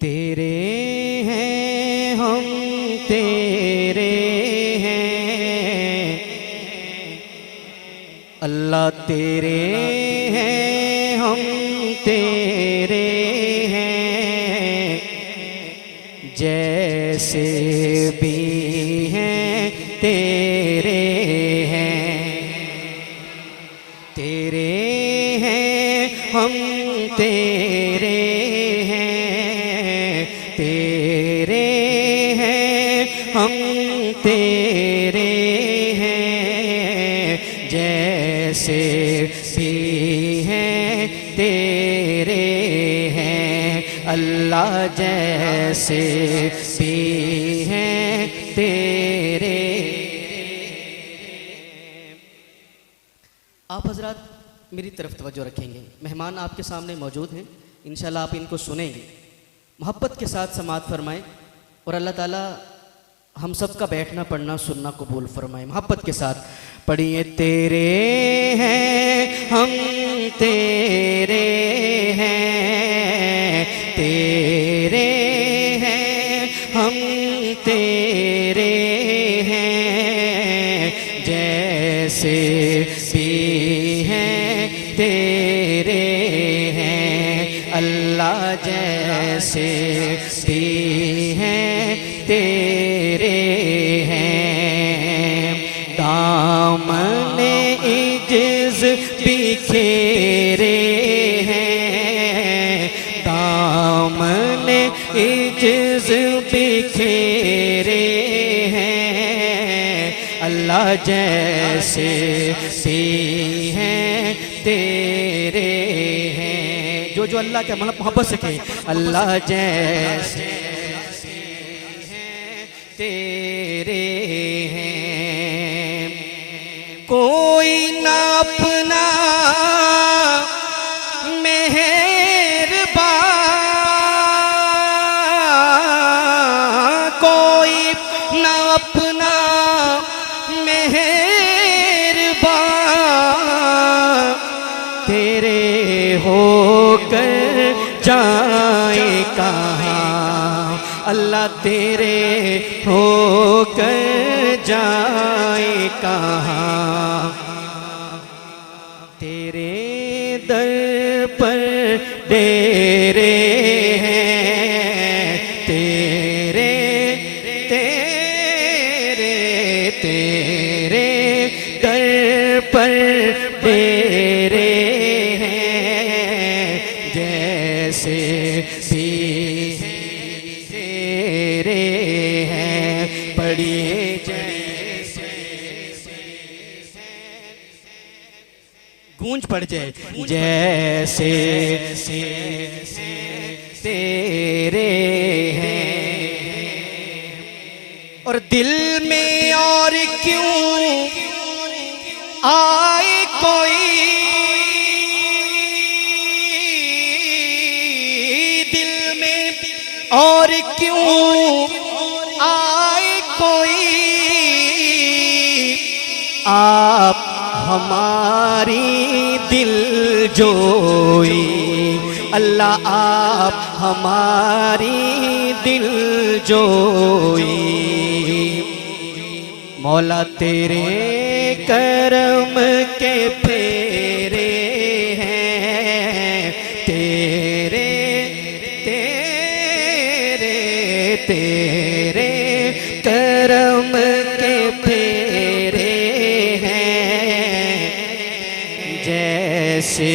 तेरे हैं हम तेरे हैं अल्लाह, तेरे हैं हम तेरे हैं, जैसे भी हैं तेरे हैं। तेरे हैं हम तेरे हैं, तेरे हैं हम तेरे हैं, जैसे भी हैं तेरे हैं अल्लाह, जैसे भी हैं तेरे। आप हजरात मेरी तरफ तवज्जो रखेंगे। मेहमान आपके सामने मौजूद हैं, इंशाल्लाह आप इनको सुनेंगे। मोहब्बत के साथ समाअत फरमाएं और अल्लाह ताला हम सब का बैठना पढ़ना सुनना कबूल फरमाए। मोहब्बत के साथ पढ़िए। तेरे हैं हम तेरे हैं, तेरे हैं हम तेरे हैं, जैसे भी हैं तेरे हैं अल्लाह, जैसे भी हैं तेरे हैं। दामने इज्ज़ बिखेरे हैं, दामने इज्ज़ बिखेरे हैं अल्लाह, जैसे भी हैं तेरे हैं। जो जो अल्लाह के मोहब्बत से कहे, अल्लाह जैसे तेरे हैं। कोई ना अपना मेहरबान, कोई ना अपना मेहरबान, तेरे होकर जाए कहाँ अल्लाह, तेरे होकर जाए कहाँ। तेरे दर पर डेरे हैं, तेरे तेरे तेरे दर पर डेरे हैं, जैसे भी तेरे हैं। पढ़िए जैसे गूंज पड़ जाए, जैसे तेरे हैं। और दिल में और क्यों आए कोई, दिल में और क्यों आए कोई, आप हमारी दिल जोई अल्लाह, आप हमारी दिल जोई। मौला तेरे करम के फेरे हैं, तेरे तेरे तेरे करम के फेरे हैं, जैसे